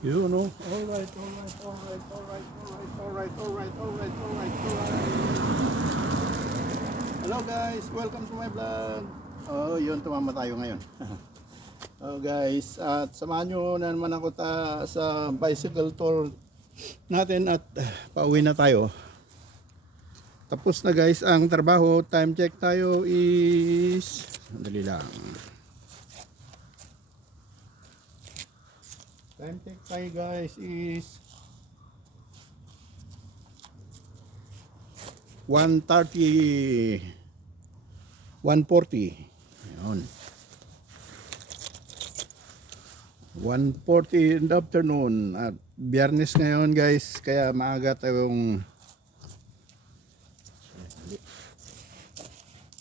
You know. Alright. Hello guys, welcome to my vlog. Oh, yun, tumama tayo ngayon. Oh guys, at samahan nyo na naman ako sa bicycle tour natin at pauwi na tayo. Tapos na guys ang trabaho. Time check tayo is sandali lang. Time check tayo guys is 1:30, 1:40. Ayun. 1:40 in the afternoon at Biyernes ngayon guys, kaya maaga tayong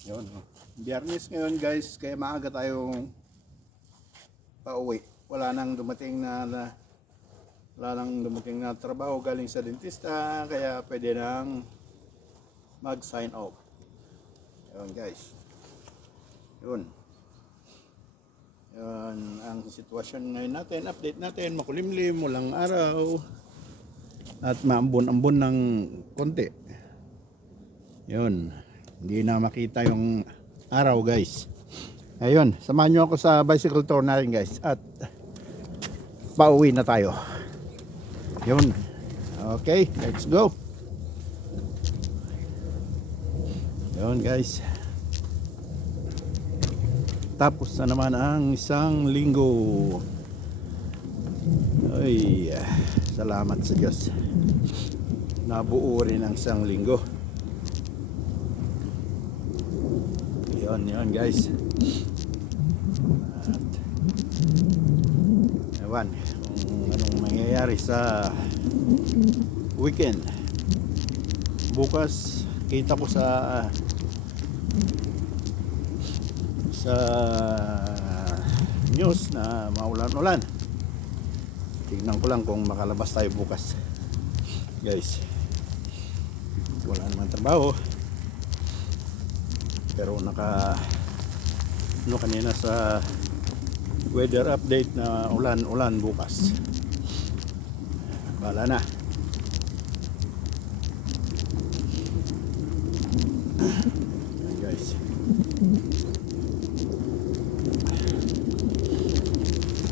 yun, Biyernes ngayon guys, kaya maaga tayong pauwi. Wala nang dumating na trabaho galing sa dentista, kaya pwede nang mag sign off. Yun guys, yun ang sitwasyon ngayon natin. Update natin, makulimlim, walang araw at maambon-ambon ng konti. Yun, hindi na makita yung araw guys. Ayun, samahan nyo ako sa bicycle tour natin guys at pauwi na tayo. Yun, okay, let's go. Yun guys, tapos na naman ang isang linggo. Ay, salamat sa Diyos, nabuo rin ang isang linggo. Yun guys. At ewan kung anong mangyayari sa weekend. Bukas kita ko sa news na maulan-ulan. Tingnan ko lang kung makalabas tayo bukas guys. Wala naman trabaho, pero kanina sa weather update na ulan-ulan bukas. Bala na. Yan guys,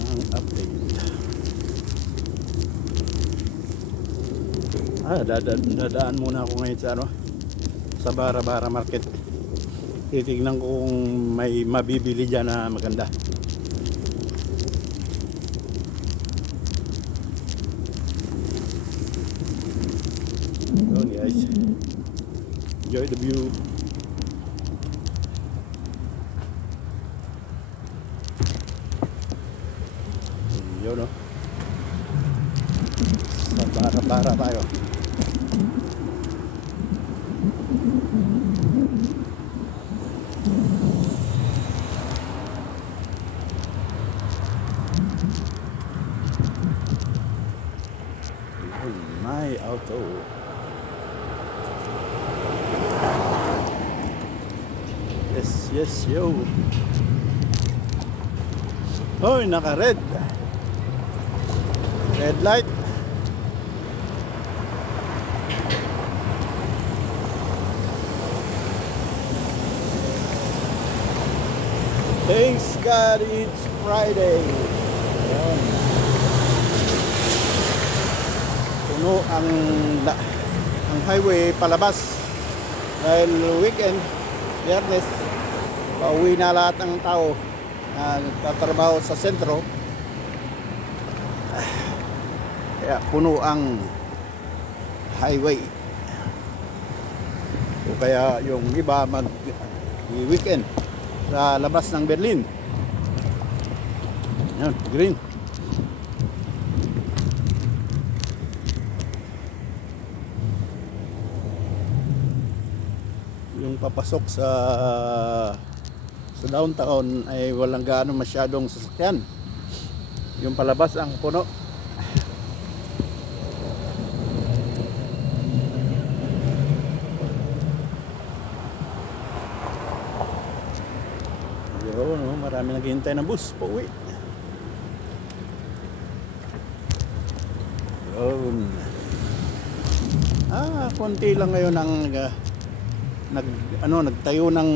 ang update. Dadaan muna ako ngayon sa Bara-Bara Market. Titignan ko kung may mabibili dyan na maganda. Yun guys, enjoy the view. Yun no, sa Bara-Bara tayo. My auto. Yes, yo. Hoy, naka-red. Red light. Thanks God it's Friday. Ayan. Puno ang highway palabas dahil weekend, Biyernes. Pauwi na lahat ng tao na nagtatrabaho sa sentro, kaya puno ang highway. O kaya yung iba mag-weekend sa labas ng Berlin. Yan, green. Yung papasok sa downtown ay walang gaano masyadong sasakyan. Yung palabas ang puno. Yun, no? Marami naghihintay ng bus pauwi. Yun. Konti lang ngayon ang nagtayo ng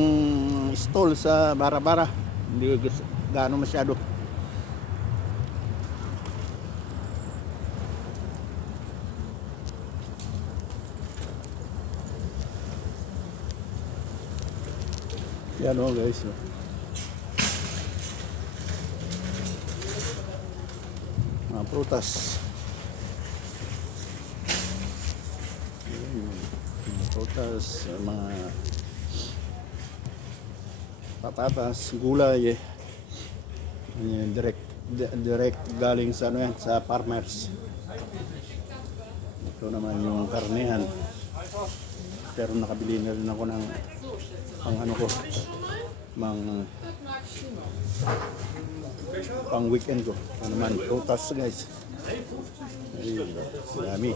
stall sa Bara-Bara. Hindi gaano masyado. Yan o guys. Mga prutas. Mga prutas, mga patatas, gulay. Direct galing sa ano yan, sa farmers. Ito naman yung karnehan. Pero nakabili na rin ako ng pang weekend ko. Ano naman, prutas guys. Ay, dami.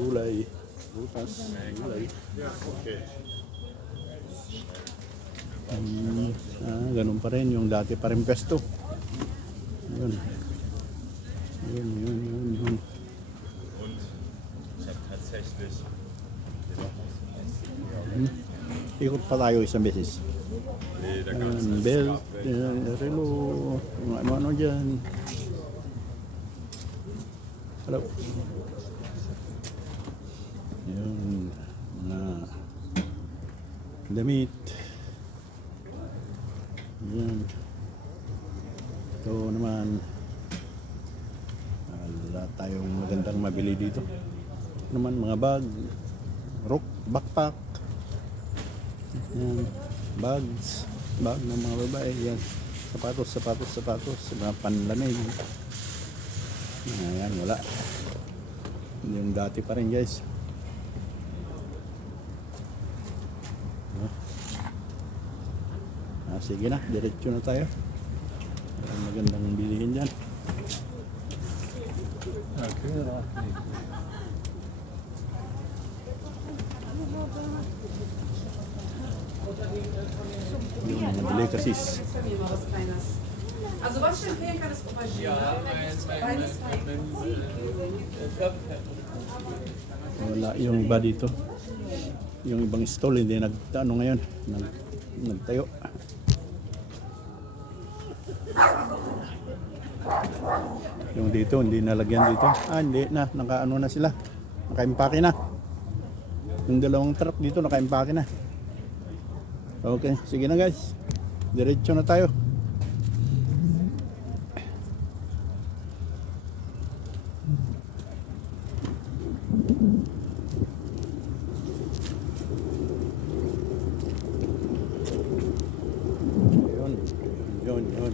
Gulay, prutas, gulay. Ganun pa rin yung dati pa rin pesto. Yun. Ikot pa tayo isang beses. Belt, relo, ano-ano dyan. Hello. Yun. Damit. Yan. Ito naman. Wala tayong magandang mabili dito. Naman mga bag, backpack. Yan. Bag ng mga babae. Yan. Sapatos. Mga panlamig. Ayan, wala. Yung dati pa rin guys. Sige na, diretso na tayo. Magandang bilihin dyan. Yung mga delicacies. Also was ich empfehlen kann, ist Aubergine. Beides fein. Wala yung iba dito. Yung ibang stall hindi ngayon. Nagtayo. Yung dito hindi nalagyan dito. Hindi na, nakaano na sila. Nakaimpake na. Yung dalawang truck dito nakaimpake na. Okay, sige na guys. Diretso na tayo.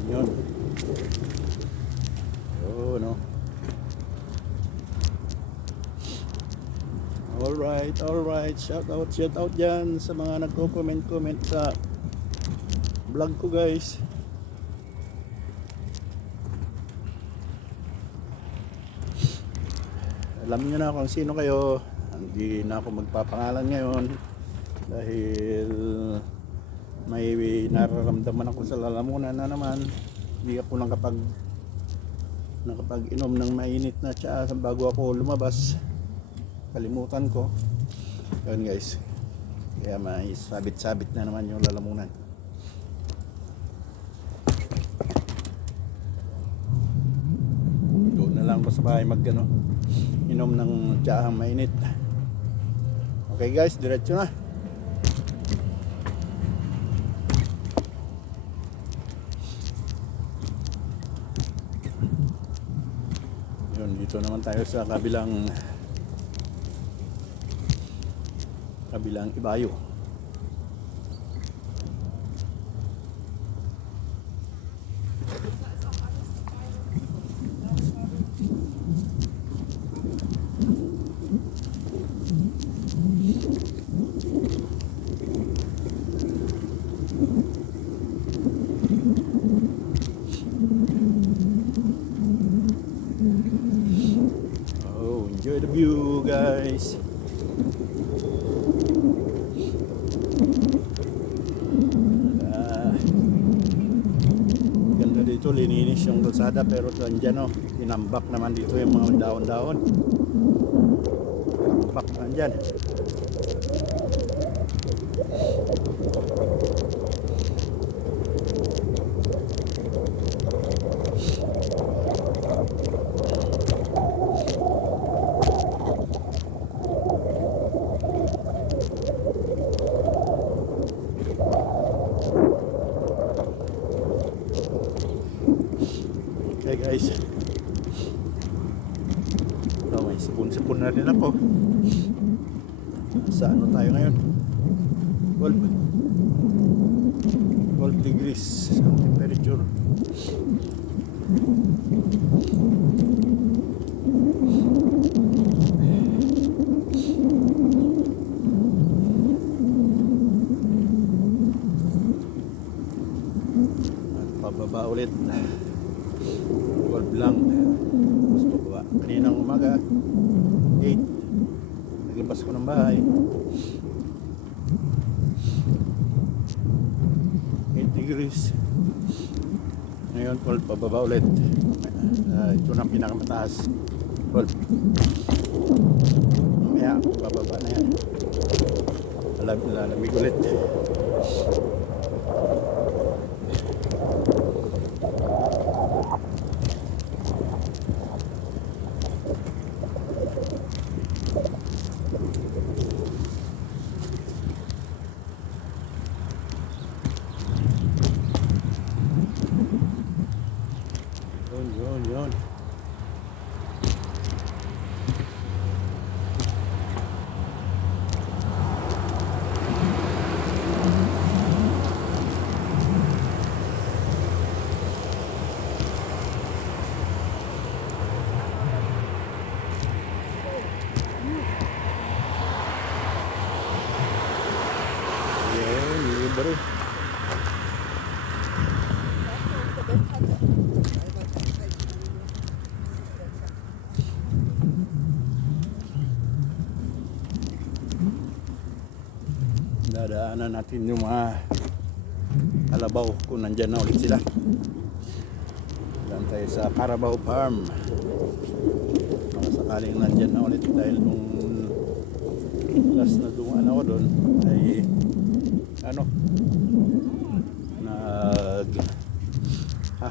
Yun. Oh, no. Alright. Shout out dyan sa mga nagko-comment sa vlog ko guys. Alam nyo na kung sino kayo. Hindi na ako magpapangalan ngayon dahil may nararamdaman ako sa lalamunan na naman. Hindi ako nakapag-inom ng mainit na tsaa bago ako lumabas. Kalimutan ko. Yun guys. Kaya may sabit-sabit na naman yung lalamunan. Doon na lang ko sa bahay inom ng tsahang mainit. Okay guys, diretso na. Dito naman tayo sa kabilang ibayo. Enjoy the view guys. Ganda dito, lininis yung kalsada, pero nandyan oh, tinambak naman dito yung mga daon-daon. Tambak nandyan. Okay guys, so, may sipon-sipon na rin ako. Sa ano tayo ngayon? 12 degrees ang temperature. At pababa ulit. 12 lang. Gusto ko ba? Kaninang umaga 8. Naglabas ko ng bahay. 8 degrees. Ngayon 12, pababa ulit. Ito na pinakamataas. 12. Mamaya pababa na yan. Lalamig ulit. Yun. Libre. Dadaanan natin yung mga kalabaw kung nandyan na ulit sila. Daan tayo sa Carabao Farm. Mga sakaling nandyan na ulit, dahil nung last na dumaan ako doon ay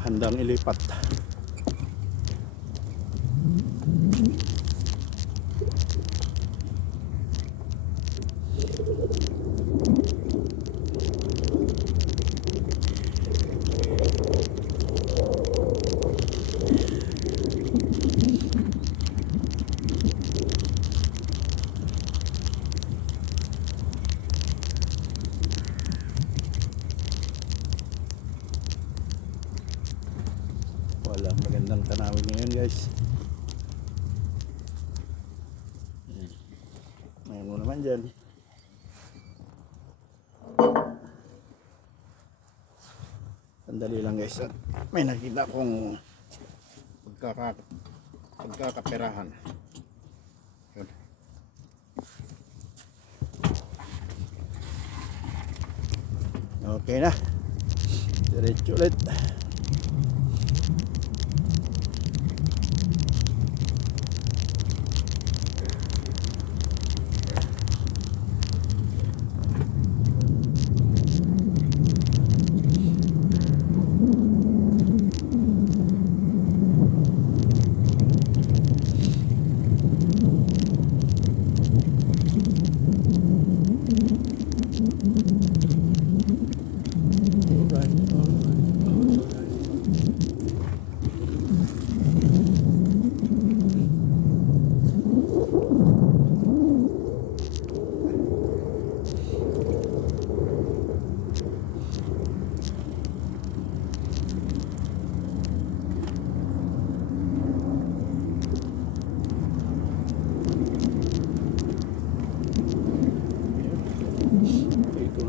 handang ilipat. Wala, magandang tanawin ngayon guys. Ngayon mo naman dyan. Sandali lang guys, at may nakita kong pagkakaperahan. Yun. Okay na, diretso ulit.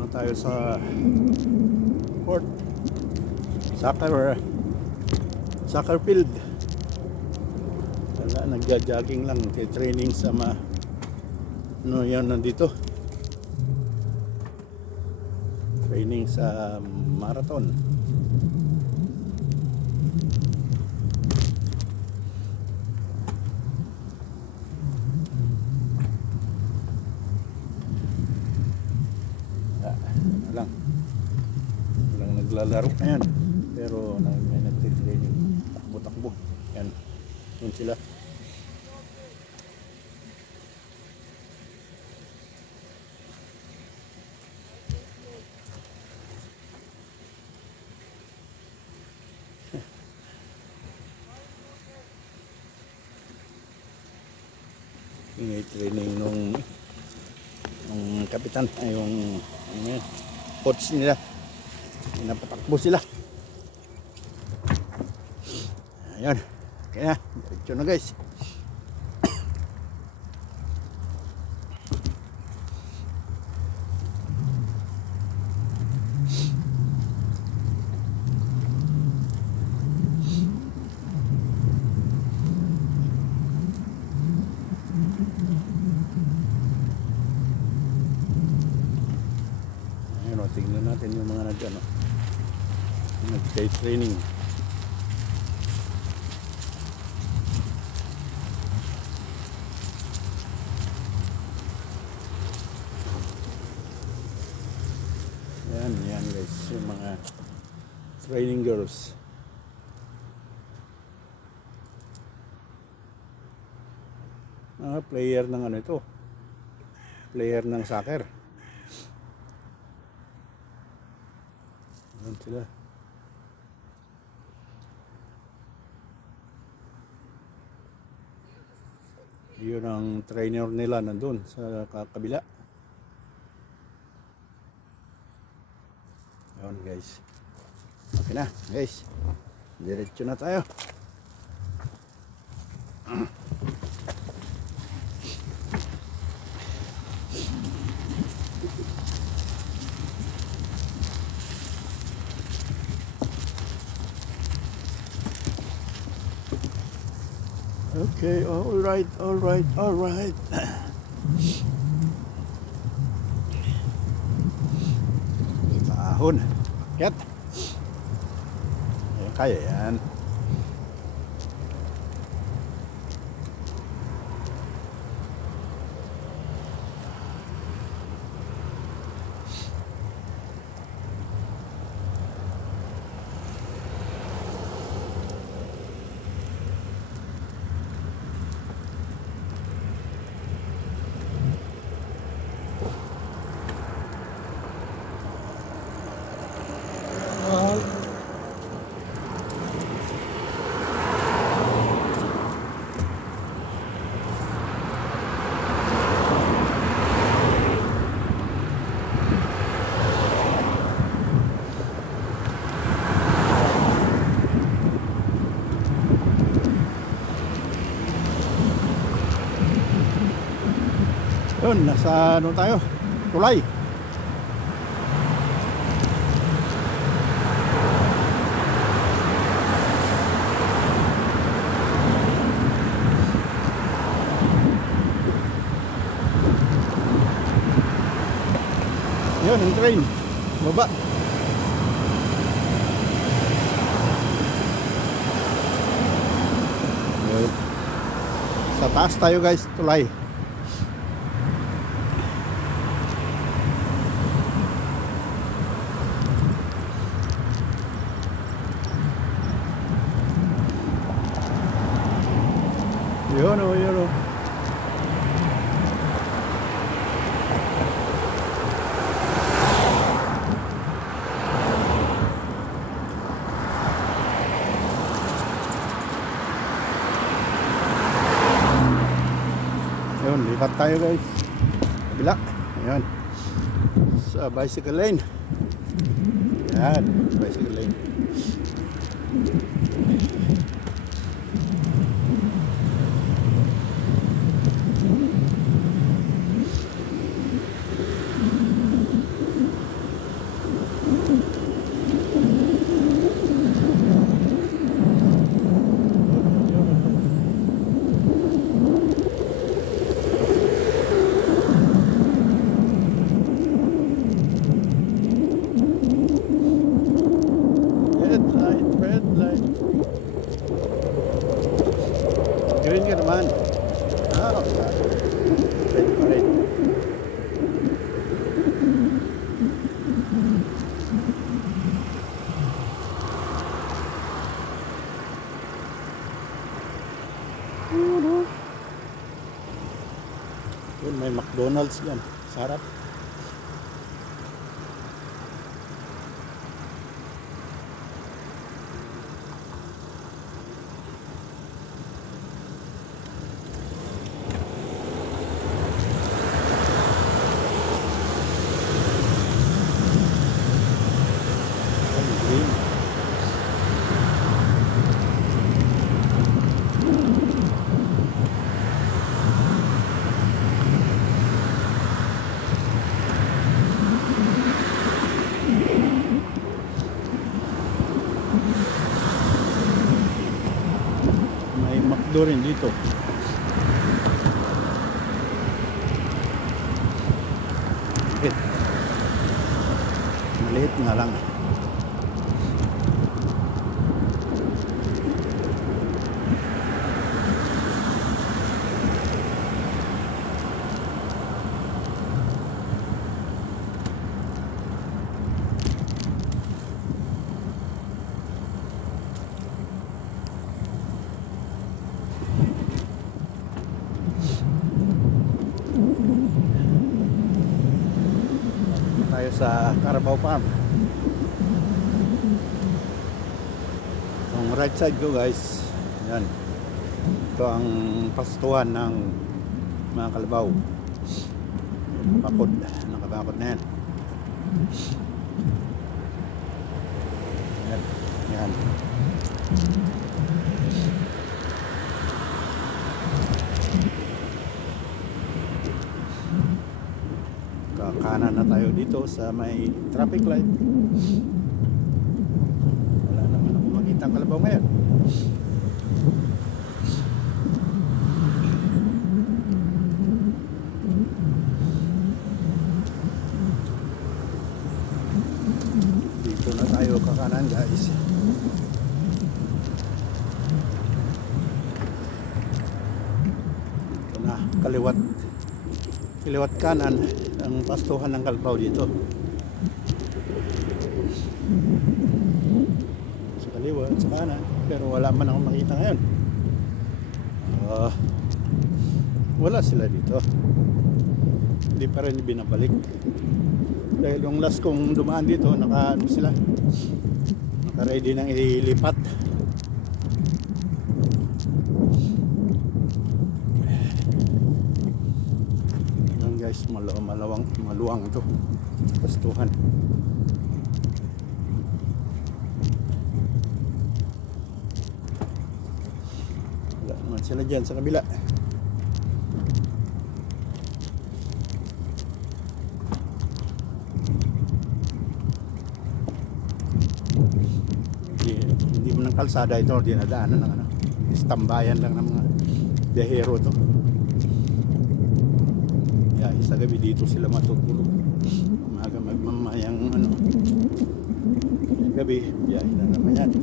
Tayo sa port, soccer field. Wala, nagja-jogging lang, training sa yan nandito, training sa marathon. naglalaro na yan. Pero may nagtitraining, takbo-takbo. Yan, doon sila. Yung training nung kapitan ay yung coach nila, pinapatakbo sila. Ayan, kaya diretso na guys. Tingnan natin yung mga nag-training. Yan guys, yung mga training girls. Mga player ng ito, player ng soccer. Yan sila. Yun ang trainer nila nandun sa kabila. Yun guys. Okay na guys. Diretso na tayo. Okay, all right. Ibahon. Akyat. Ayan, kaya yan. Yun, nasa ano tayo? Tulay. Yun, yung train. Baba. Yun. Sa taas tayo guys, tulay. Yun o, yun o. Yun, lipat tayo guys. Kabila. Ayan. Sa bicycle lane. Ayan, bicycle lane. Red light. Green ka naman. Ah, okay. Red pa rin. Yun, may McDonald's yan. Sarap. Ang green. May McDo rin dito. Maliit. Maliit nga lang. Tayo sa Carabao Farm. Ang right side ko guys, yan. Ito ang pastuhan ng mga kalabaw. Bakod, nakabakod na yan. Yan, yan. Kanan na tayo dito sa may traffic light. Wala naman ako makita ang kalabaw ngayon. Dito na tayo kakanan guys. Dito na kaliwat kanan ang pastuhan ng kalabaw dito. Sa kaliwa, sa kanan, pero wala man akong makita ngayon. Wala sila dito. Hindi pa rin binabalik. Dahil yung last kong dumaan dito, naka ready nang ilipat. Guys, maluwang ito pastuhan. Wala naman sila dyan sa kabila. Hindi mo ng kalsada ito, dinadaanan ng istambayan lang ng mga biyahero to. Sa gabi dito sila matutulog. Umaga magmamayang gabi, biyahe na naman yan.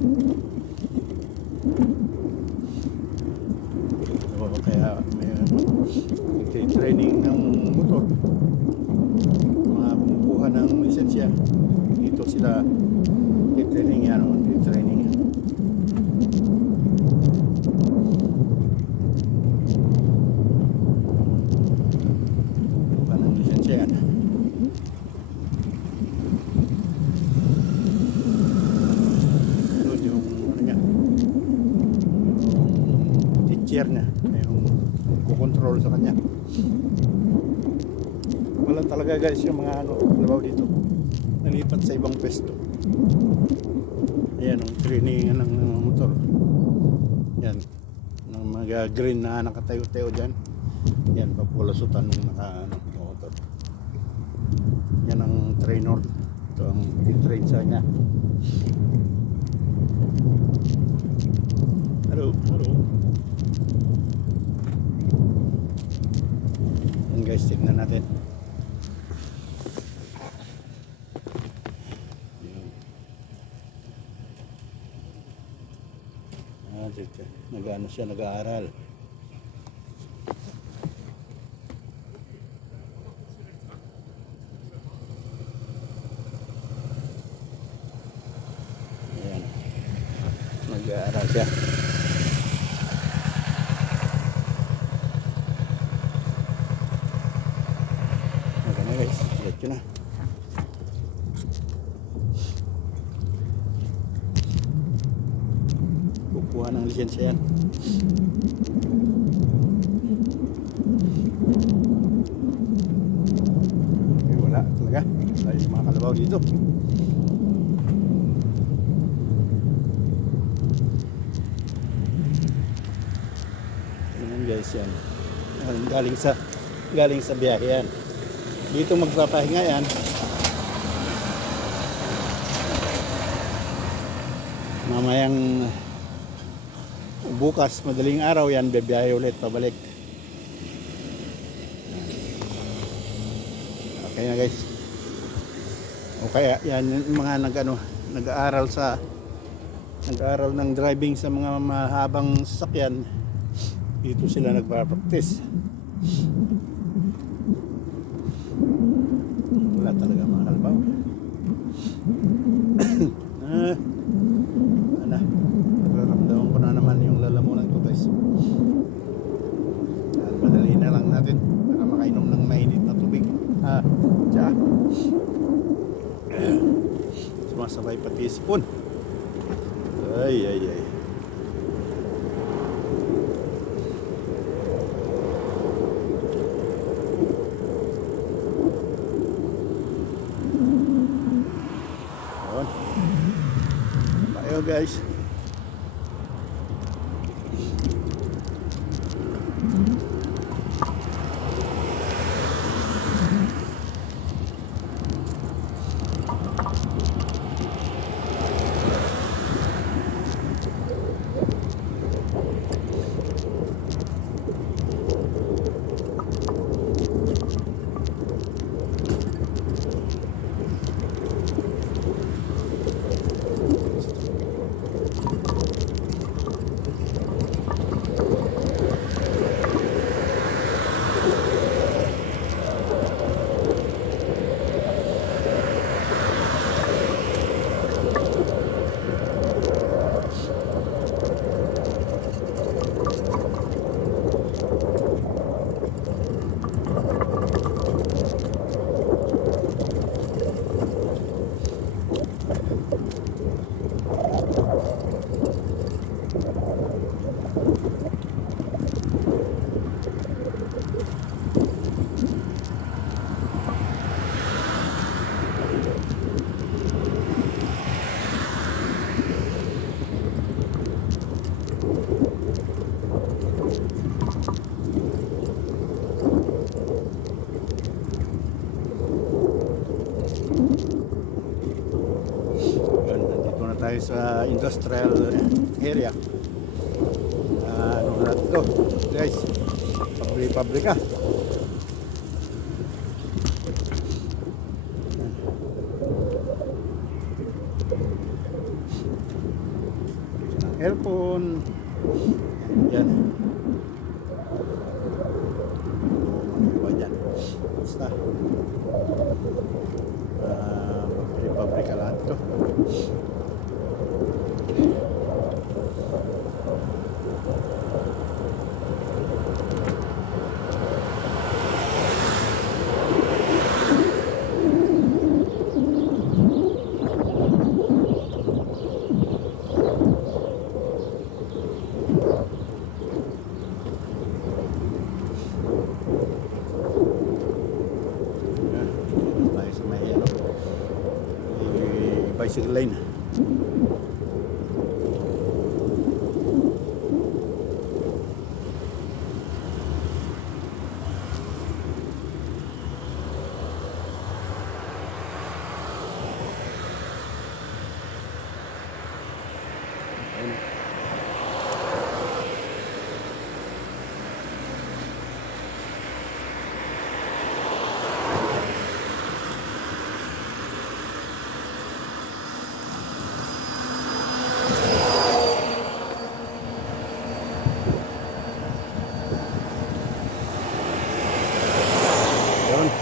So, kaya may training ng motor, mga kumukuha ng lisensya dito sila training yan, training yan. Niya, yung kukontrol sa kanya. Wala talaga guys yung mga kalabaw dito, nalipat sa ibang pwesto. Ayan ang training ng motor. Yan ng mga green na nakatayo-tayo dyan. Yan papulasutan ng motor. Yan ang trainer. Ito ang train sa kanya. Hello. Guys, tignan natin. Nag-ano siya, nag-aaral. Ayan. Nag-aaral siya. kukuha ng lisensya yan. Okay, wala talaga. Tayo sa mga kalabaw dito. Ayan guys, yan. Ayan, galing sa biyahe yan. Dito magpapahinga yan. Mamayang bukas, madaling araw yan, bebiyahe ulit pabalik. Okay na guys. O kaya yan yung mga nag-aaral ng driving sa mga mahabang sasakyan. Dito sila nagpa-practice. Wala talaga mga kalbaw. Nararamdaman ko na naman yung lalamunan ko guys. Madali na lang natin para makainom ng mainit na tubig. Tsa. Sumasabay pati spoon. Ay. Tayo guys. Tayo sa industrial area. Ano na ito guys, pabrika. Aircon yan. Ano ba dyan? Basta pabrika lahat ito. Bicycle lane.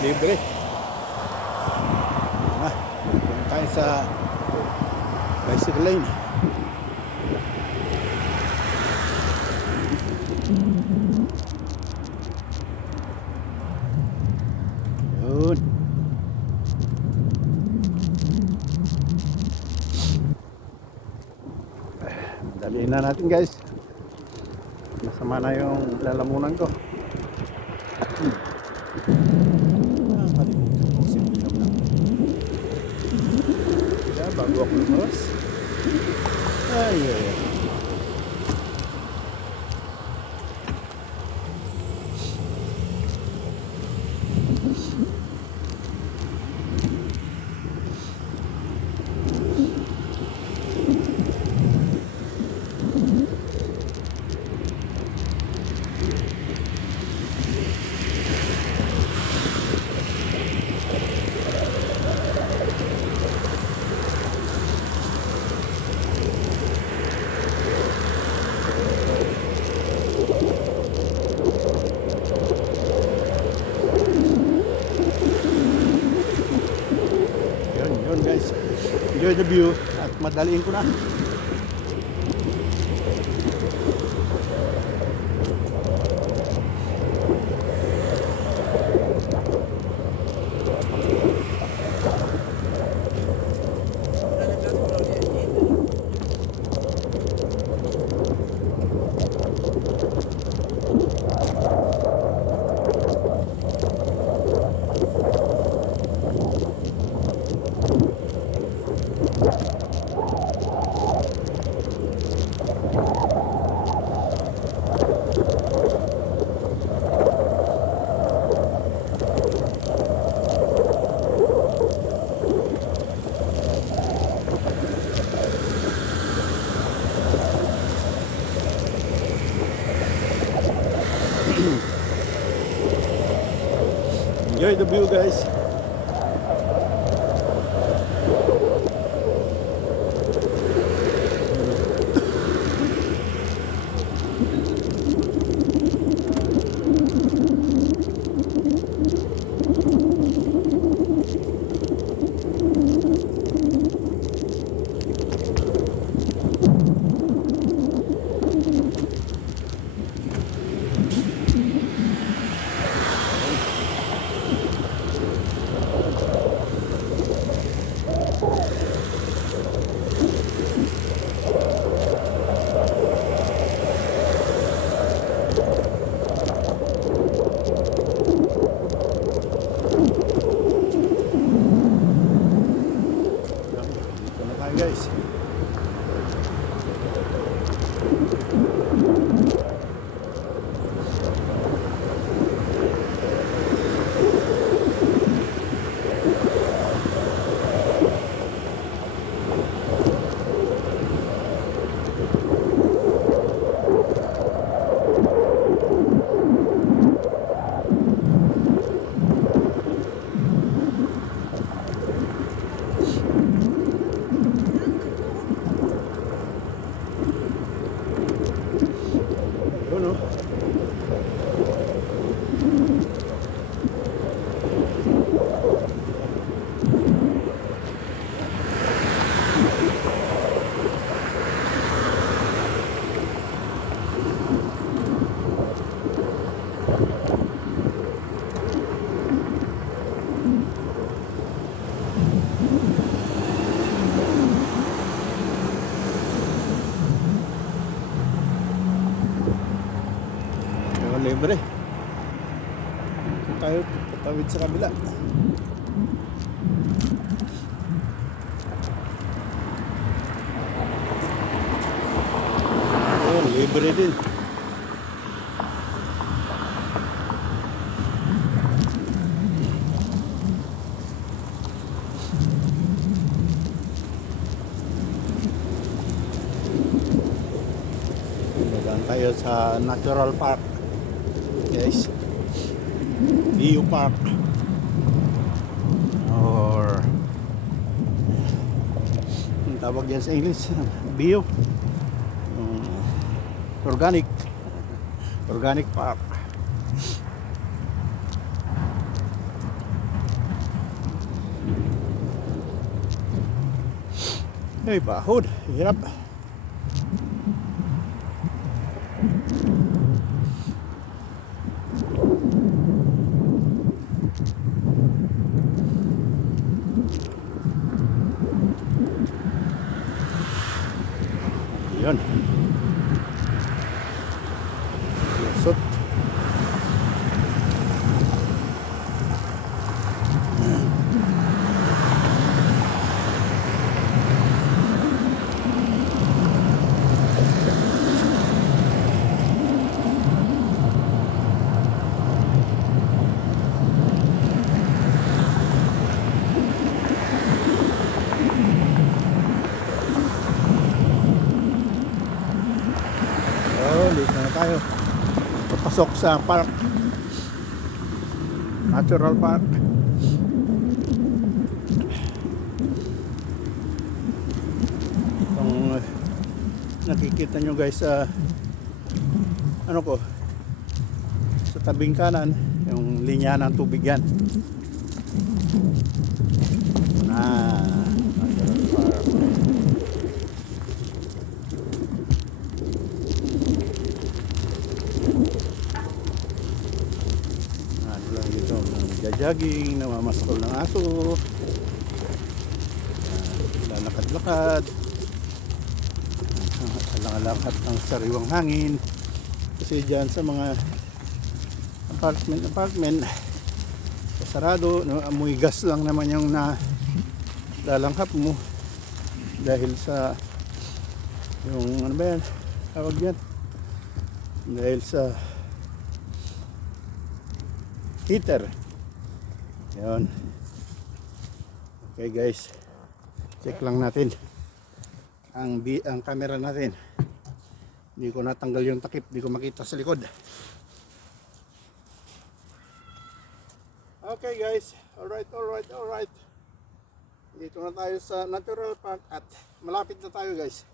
Libre. Punta tayo sa bicycle lane. Yun. Dali Tingnan natin guys. Masama na yung lalamunan ko. Kalimutan ko simpilang lang. Kaya bago ako lumabas. Ay, ay, ay. Yun guys, enjoy the view at madaliin ko na. Enjoy the view guys. Dito na tayo guys. Yun oh. Libre. Tayo tatawid sa kabila. Oh, libre din. Dadaan tayo sa Natural Park. Guys, View Park or ang tawag yan sa English, View Organic Park. Hey, pahod, hirap. Yun. palusot. Oh, dito na tayo. Papasok sa park. Natural Park. Itong nakikita nyo guys sa ano ko, sa tabing kanan, yung linya ng tubig yan. Natural Park. Lang dito, nagja-jogging, namamaskol ng aso, lalakad-lakad, alang-alakat ng sariwang hangin. Kasi dyan sa mga apartment sarado, no, amoy gas lang naman yung nalalanghap mo dahil sa yung ano ba yan, tawag yan, dahil sa heater. Yun. Okay guys, check lang natin ang camera natin. Hindi ko natanggal yung takip, hindi ko makita sa likod. Okay guys, alright. Dito na tayo sa Natural Park at malapit na tayo guys.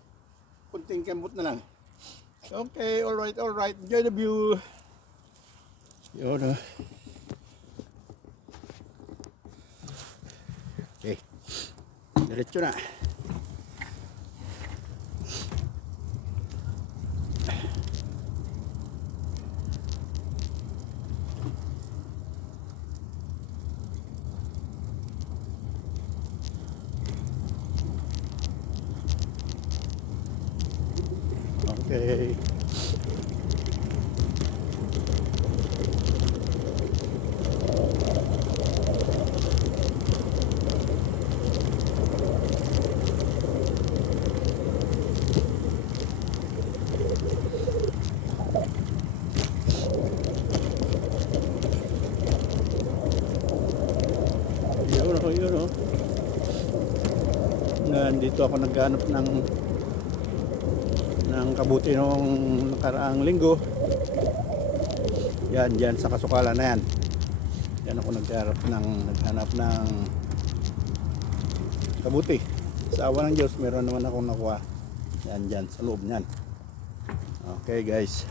Kunting kembot na lang. Okay, alright. Enjoy the view. Yun. Okay, diretso na. Okay. Yun o. Nandito ako naghanap ng kabuti noong nakaraang linggo. Yan sa kasukalan na yan. Yan ako naghanap ng kabuti. Sa awa ng Diyos, meron naman akong nakuha. Yan sa loob niyan. Okay guys.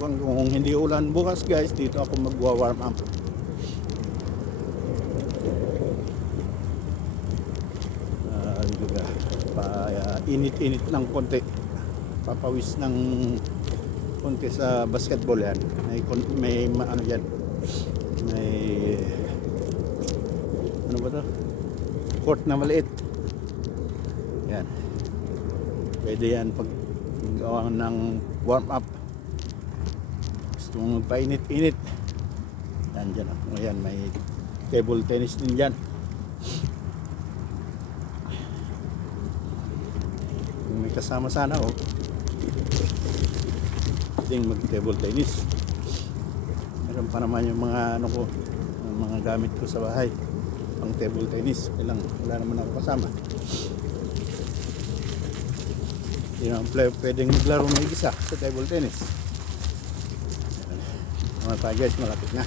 Kung hindi ulan bukas guys, dito ako magwa-warm up. Init-init ng konti, papawis ng konti sa basketball yan. May ano yan, may ano ba to, court na maliit yan, pwede yan pag gawa ng warm up. Gusto mong magpainit-init yan dyan. Ngayon may table tennis din dyan. Kung may kasama sana pwedeng mag table tennis. Meron pa naman yung mga ano ko, yung mga gamit ko sa bahay pang table tennis. Wala naman ako kasama. Pwedeng maglaro ng isa sa table tennis. Mga pa guys, malapit na.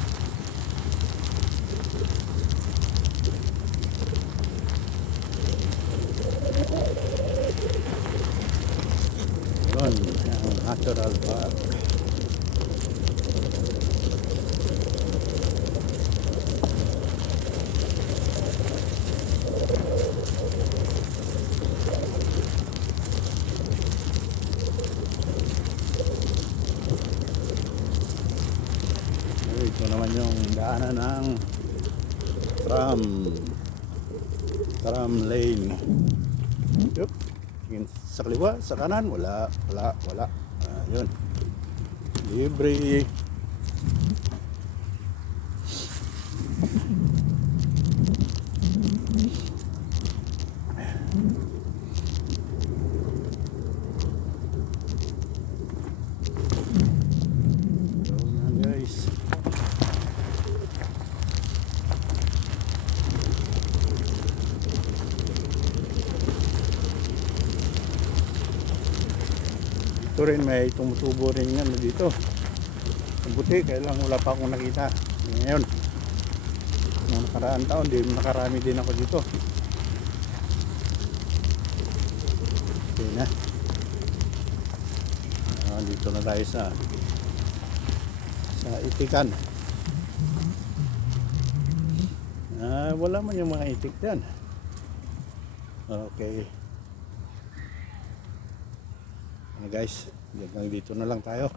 Yun, ang Natural Park. Ito naman yung daanan ng tram lane. Yup. Tingin sa kaliwa, sa kanan, wala. Yun. Libre. So, yan guys. Ito rin may tumutubo rin yan dito. Ang buti, kailang wala pa akong nakita. Ngayon, noong nakaraang taon, nakarami din ako dito. Okay na. Dito na tayo sa itikan. Wala man yung mga itik dyan. Okay. Guys, hanggang dito na lang tayo.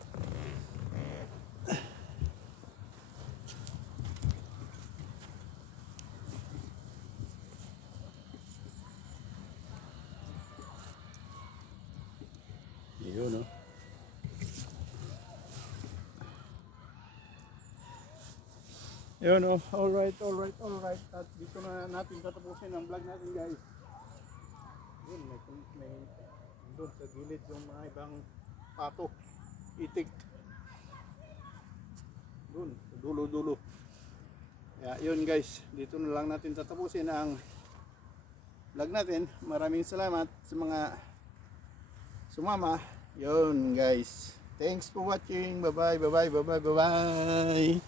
Yun, no? Yun, no? Alright. At dito na natin tatapusin ang vlog natin, guys. Yun, may doon sa gilid yung mga ibang pato, itik. Doon, sa dulo. Kaya yun guys, dito na lang natin tatapusin ang vlog natin. Maraming salamat sa mga sumama. Yun guys. Thanks for watching. Bye bye.